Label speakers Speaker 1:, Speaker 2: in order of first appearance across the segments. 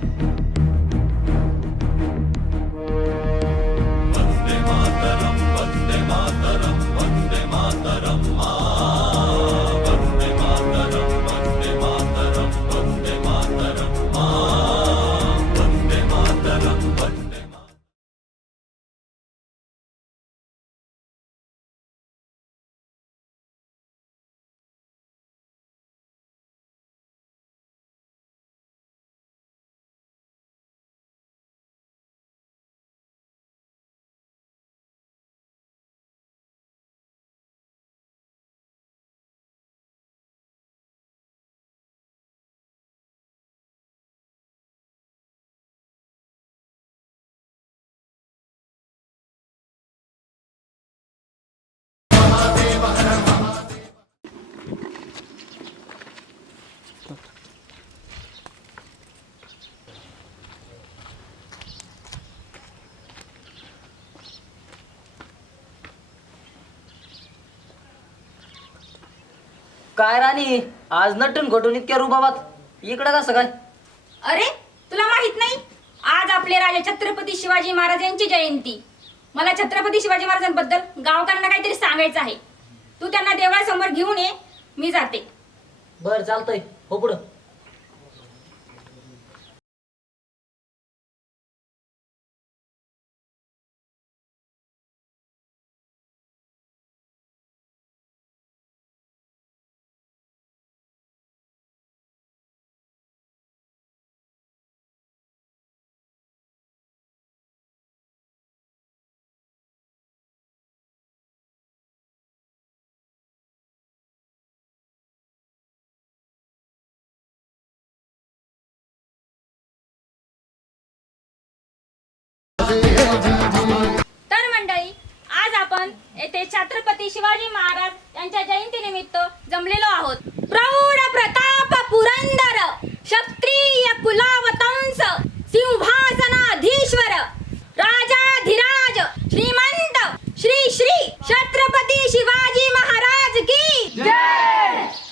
Speaker 1: thank you काय राणी? आज नटून घटून इतक्या रुबाबात. इकडं कसं काय?
Speaker 2: अरे तुला माहीत नाही? आज आपले राजा छत्रपती शिवाजी महाराज यांची जयंती. मला छत्रपती शिवाजी महाराजांबद्दल गावकऱ्यांना काहीतरी सांगायचं आहे. तू त्यांना देवळासमोर घेऊन ये मी जाते.
Speaker 1: बर चालतंय. हो पुढं.
Speaker 2: आपण येथे छत्रपती शिवाजी महाराज यांच्या जयंतीनिमित्त जमलेलो आहोत. प्रौढ प्रताप पुरंदर क्षत्रिय कुलावतंस सिंहासनाधीश्वर राजाधिराज श्रीमंत श्री श्री छत्रपती शिवाजी महाराज की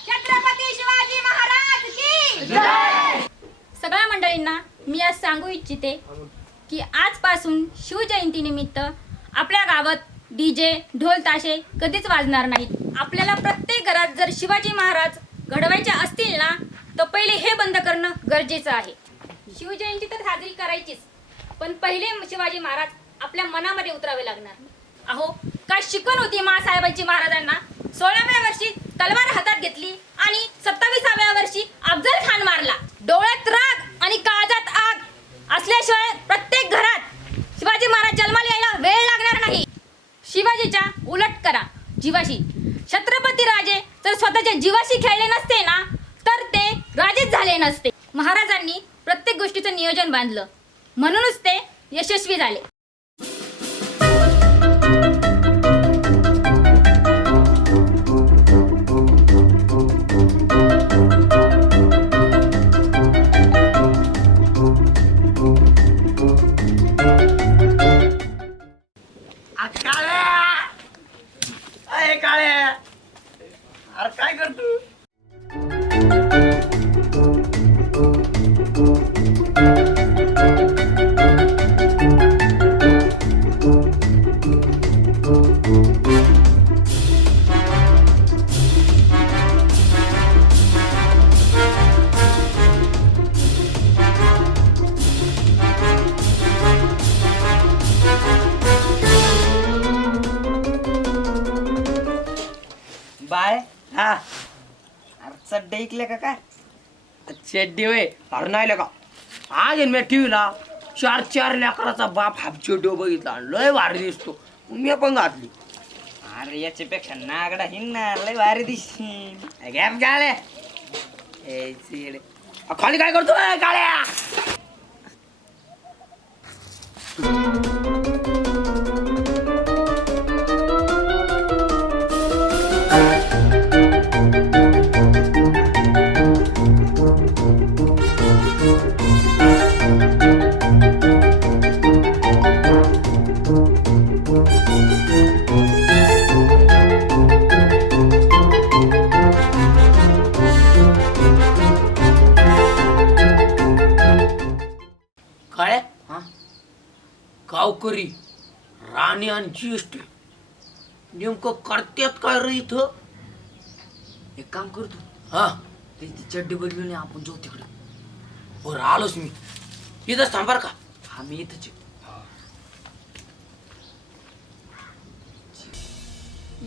Speaker 2: छत्रपती शिवाजी महाराज की सगळ्या मंडळींना मी आज सांगू इच्छिते की आजपासून शिवजयंतीनिमित्त आपल्या गावात डीजे ढोल ताशे कधीच वाजणार नाहीत. आपल्याला प्रत्येक घरात जर शिवाजी महाराज घडवायचे असतील ना तर पहिले हे बंद करणं गरजेचं आहे. शिवजयंती तर साजरी करायचीच पण पहिले शिवाजी महाराज आपल्या मनामध्ये उतरावे लागणार. अहो काय शिकवण होती महासाहेबांची महाराजांना? सोळाव्या वर्षी तलवार हातात घेतली आणि सत्तावीसाव्या वर्षी अफजल खान मारला डोळ्यात राग आणि काळजात आग असल्याशिवाय प्रत्येक घरात शिवाजी महाराज जन्माला यायला वेळ लागणार नाही शिवाजीच्या उलट करा जीवाशी छत्रपती राजे त्यांच्या जीवाशी खेळले नसते ना तर ते राजेच झाले नसते. महाराजांनी प्रत्येक गोष्टीचं नियोजन बांधलं. म्हणूनच ते यशस्वी झाले.
Speaker 3: ऐकले का काय?
Speaker 4: चड्डी वय अरे नाही का? आज मी टीव्हीला चार चार लेकराचा बाप हाफ चड्डी बघितला लय भारी दिसतो. मी पण घातली.
Speaker 3: अरे याच्यापेक्षा नागडा हिंगणार लय भारी दिसशील.
Speaker 4: गॅप गाळे ए, चिड. अ, खाली काय करतो ए, काळ्या तरी राणी आणि जीएसटी नेमकं करतात काय रे इथं?
Speaker 1: एक काम करतो.
Speaker 4: हा.
Speaker 1: ती चड्डी बदलून आपण जाऊ तिकडे.
Speaker 4: बरं आलोच मी. इथंच थांबार का.
Speaker 1: हा मी इथंच आहे.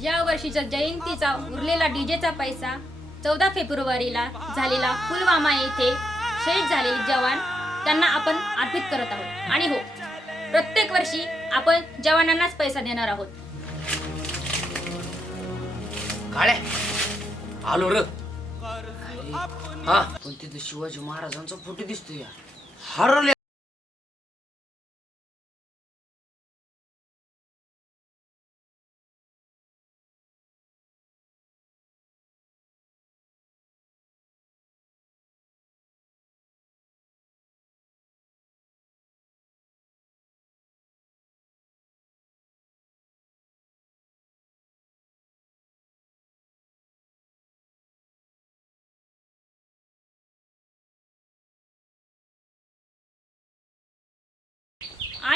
Speaker 2: या वर्षीच्या जयंतीचा उरलेला डीजेचा पैसा चौदा फेब्रुवारीला झालेला पुलवामा येथे शहीद झालेले जवान त्यांना आपण अर्पित करत आहोत. आणि हो प्रत्येक वर्षी आपण जवानांनाच पैसा देणार आहोत.
Speaker 4: काळे आलो र. हा.
Speaker 1: पण तिथे शिवाजी महाराजांचा फोटो दिसतो या
Speaker 4: हरवले.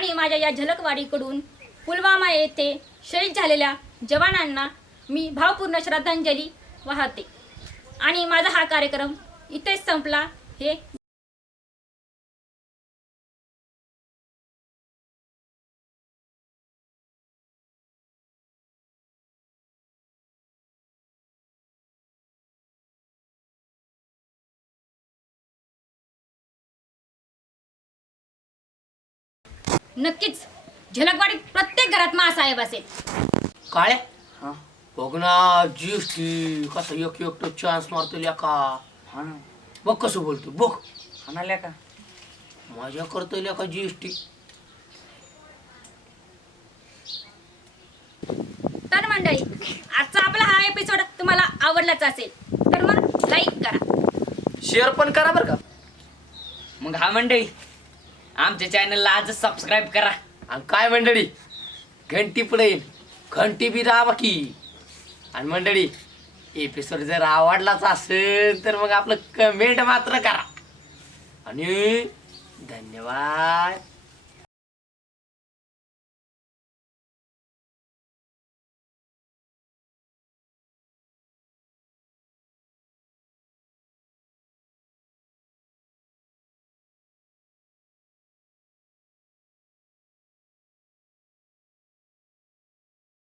Speaker 2: आणि माझ्या या झलकवाडीकडून पुलवामा येथे शहीद झालेल्या जवानांना मी भावपूर्ण श्रद्धांजली वाहते. आणि माझा हा कार्यक्रम इथेच संपला. हे नक्कीच. झलकवाडीत प्रत्येक घरात मासाहेब असेल.
Speaker 4: काळे?
Speaker 1: हा.
Speaker 4: बघ ना जीएसटी कसं एक एक तो चान्स मारतो का
Speaker 1: हा. ना
Speaker 4: बघ कसं बोलतो बघ.
Speaker 1: म्हणाल्या का?
Speaker 4: माझ्या करतो का जीएसटी.
Speaker 2: तर मंडळी आजचा आपला हा एपिसोड तुम्हाला आवडलाच असेल तर मग लाईक करा.
Speaker 1: शेअर पण करा बरं का.
Speaker 3: मग हा मंडळी आमच्या चॅनलला आजच सबस्क्राईब करा.
Speaker 4: आणि काय मंडळी घंटी पुढे येईल. घंटी बी राहावा की. आणि मंडळी एपिसोड जर आवडलाच असेल तर मग आपलं कमेंट मात्र करा. आणि धन्यवाद.